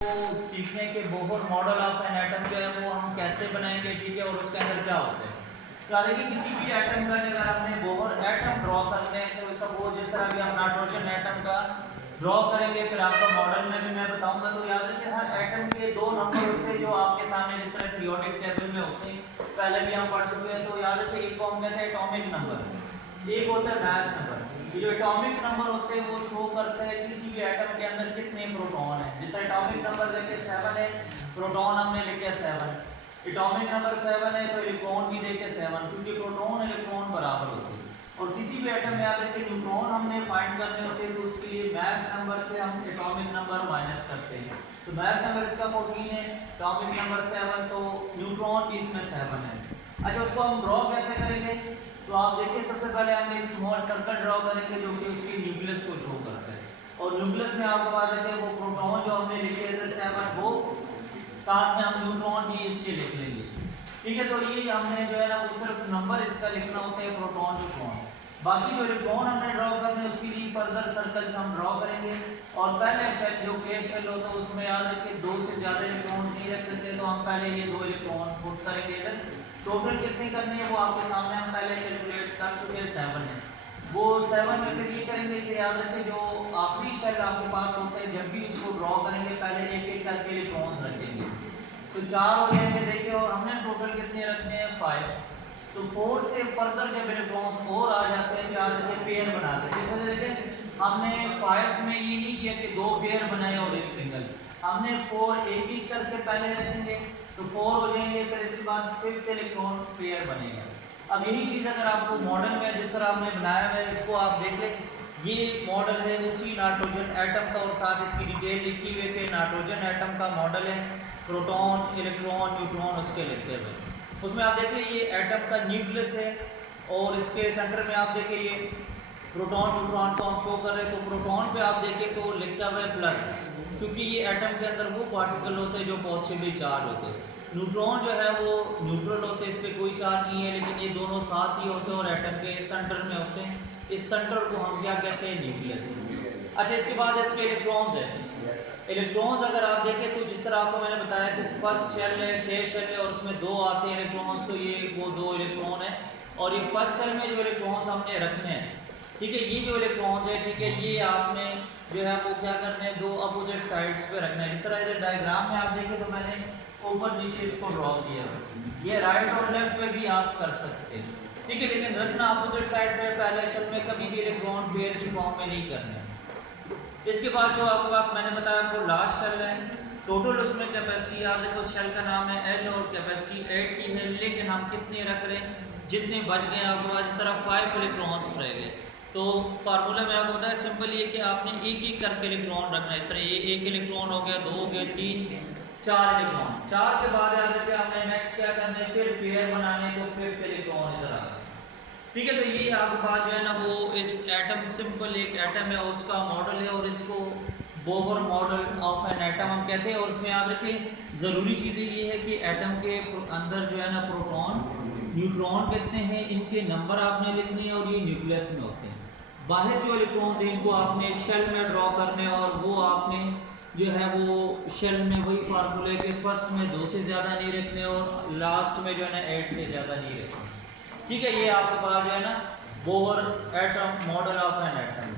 सीखने के Bohr model of an atom जो है वो हम कैसे बनाएंगे, ठीक है, और उसके अंदर क्या होता है। तो देखिए किसी भी एटम का अगर आपने बोहर एटम ड्रॉ करते हैं तो सपोज जिस तरह भी हम नाइट्रोजन एटम का ड्रॉ करेंगे, फिर आपका मॉडल में भी मैं बताऊंगा। तो याद रखिए हर एटम के दो नंबर होते हैं जो आपके सामने जिस तरह पीरियोडिक टेबल में होते हैं, पहले भी हम पढ़ चुके हैं। तो याद रखिए एक को हम कहते हैं एटॉमिक नंबर, एक होता है मास नंबर। ये जो एटॉमिक नंबर होते हैं वो शो करते हैं किसी भी एटम के अंदर कितने प्रोटॉन हैं। जैसे एटॉमिक नंबर देखिए 7 है, प्रोटॉन हमने लिखे 7। एटॉमिक नंबर 7 है तो इलेक्ट्रॉन भी देखे 7, क्योंकि प्रोटॉन इलेक्ट्रॉन बराबर होते हैं। और किसी भी एटम में याद रखिए न्यूट्रॉन हमने फाइंड करने होते हैं, तो उसके लिए मास नंबर से हम एटॉमिक नंबर माइनस करते हैं। तो मास नंबर इसका 14 है, एटॉमिक नंबर 7, तो न्यूट्रॉन भी इसमें 7 है। अच्छा, उसको हम ड्रॉ कैसे करेंगे? तो आप देखिए सबसे पहले हम एक स्मॉल सर्कल ड्रॉ करेंगे जो कि उसकी न्यूक्लियस को शो करता है। और न्यूक्लियस में आपको बात है वो प्रोटॉन जो हमने लिखे थे 7, वो साथ में हम न्यूट्रॉन भी इसके लिख लेंगे, ठीक है। तो ये हमने जो है ना वो सिर्फ नंबर इसका लिखना होता है, प्रोटॉन न्यूट्रॉन। बाकी जो इलेक्ट्रॉन हमने ड्रॉ करने हैं उसके लिए फर्दर सर्कल्स हम ड्रॉ करेंगे। और पहले शेल जो के शेल होता है उसमें याद रखिए 2 से ज़्यादा इलेक्ट्रॉन नहीं रख सकते, तो हम पहले ये 2 इलेक्ट्रॉन पुट करेंगे इधर। टोटल कितनी करनी है वो आपके सामने हम पहले कैलकुलेट कर चुके हैं, 7 है। वो 7 में फिर ये करेंगे कि याद रखिए जो आखिरी शेल आपके पास होता है जब भी उसको ड्रॉ करेंगे पहले एक एक करके इलेक्ट्रॉन्स रखेंगे, तो 4 हो जाएंगे देखिए। और हमने टोटल कितने रखने हैं 5। तो 4 से फर्दर जब इलेक्ट्रॉन्स और आ जाते हैं याद रखिए पेयर बनाते हैं। जैसे देखिए हमने 5 में ये नहीं किया कि 2 पेयर बनाए और एक सिंगल, हमने 4 एक एक करके पहले रखेंगे तो 4 हो जाएंगे, फिर इसके बाद 5th इलेक्ट्रॉन पेयर बनेगा। अब यही चीज़ अगर आपको मॉडल में जिस तरह हमने बनाया है इसको आप देख लें, ये मॉडल है उसी नाइट्रोजन एटम का और साथ इसकी डिटेल लिखी हुई है कि नाइट्रोजन एटम का मॉडल है, प्रोटॉन इलेक्ट्रॉन न्यूट्रॉन उसके लिखे हुए। उसमें आप देखिए ये एटम का न्यूक्लियस है और इसके सेंटर में आप देखिए ये प्रोटॉन न्यूट्रॉन को हम शो कर रहे हैं। तो प्रोटॉन पे आप देखिए तो लिखा हुआ है प्लस, क्योंकि ये एटम के अंदर वो पार्टिकल होते हैं जो पॉजिटिवली चार्ज होते हैं। न्यूट्रॉन जो है वो न्यूट्रल होते हैं, इस पर कोई चार्ज नहीं है, लेकिन ये दोनों साथ ही होते हैं और एटम के सेंटर में होते हैं। इस सेंटर को हम क्या कहते हैं? न्यूक्लियस। अच्छा, इसके बाद इसके इलेक्ट्रॉन्स हैं। इलेक्ट्रॉन्स अगर आप देखें तो जिस तरह आपको मैंने बताया कि फर्स्ट शेल है, के शेल है और उसमें 2 आते हैं इलेक्ट्रॉन्स, तो ये वो 2 इलेक्ट्रॉन है। और ये फर्स्ट शेल में जो इलेक्ट्रॉन्स हमने रखने हैं, ठीक है, ये जो इलेक्ट्रॉन्स है, ठीक है, ये आपने जो है वो क्या करना है, 2 अपोजिट साइड्स पे रखना है। जिस तरह इधर डायग्राम में आप देखें तो मैंने ऊपर नीचे इसको ड्रॉ किया, ये राइट और लेफ्ट पे भी आप कर सकते हैं, ठीक है, लेकिन रखना अपोजिट साइड पे। पहले शेल में कभी भी इलेक्ट्रॉन पेयर की फॉर्म में नहीं करना है। इसके बाद जो आपके पास मैंने बताया आपको लास्ट शेल है, टोटल उसमें कैपेसिटी याद रखो, शेल का नाम है L और कैपेसिटी 8 की है, लेकिन हम कितने रख रहे हैं? जितने बच गए आपके पास, इस तरह 5 इलेक्ट्रॉन्स रह गए। तो फार्मूला में आपको बताया सिंपल ये कि आपने एक एक करके इलेक्ट्रॉन रखना है। इस तरह ये 1 इलेक्ट्रॉन हो गया, 2 हो गए, 3, 4 इलेक्ट्रॉन। 4 के बाद याद रखिए हमने नेक्स्ट क्या करना है, फिर पेयर बनाने को, 5th इलेक्ट्रॉन इधर आ गया, ठीक है। तो ये आपके पास जो है ना वो इस एटम, सिंपल एक एटम है उसका मॉडल है, और इसको Bohr model of an atom हम कहते हैं। और इसमें याद रखिए ज़रूरी चीज़ें ये है कि एटम के अंदर जो है ना प्रोटॉन न्यूट्रॉन कितने हैं, इनके नंबर आपने लिखने हैं और ये न्यूक्लियस में होते हैं। बाहर जो इलेक्ट्रॉन्स हैं इनको आपने शेल में ड्रॉ करने, और वो आपने जो है वो शेल में वही फार्मूले के फर्स्ट में 2 से ज़्यादा नहीं रखने और लास्ट में जो है ना 8 से ज़्यादा नहीं रखने, ठीक है। ये आपके पास जो है ना Bohr atom model of an atom.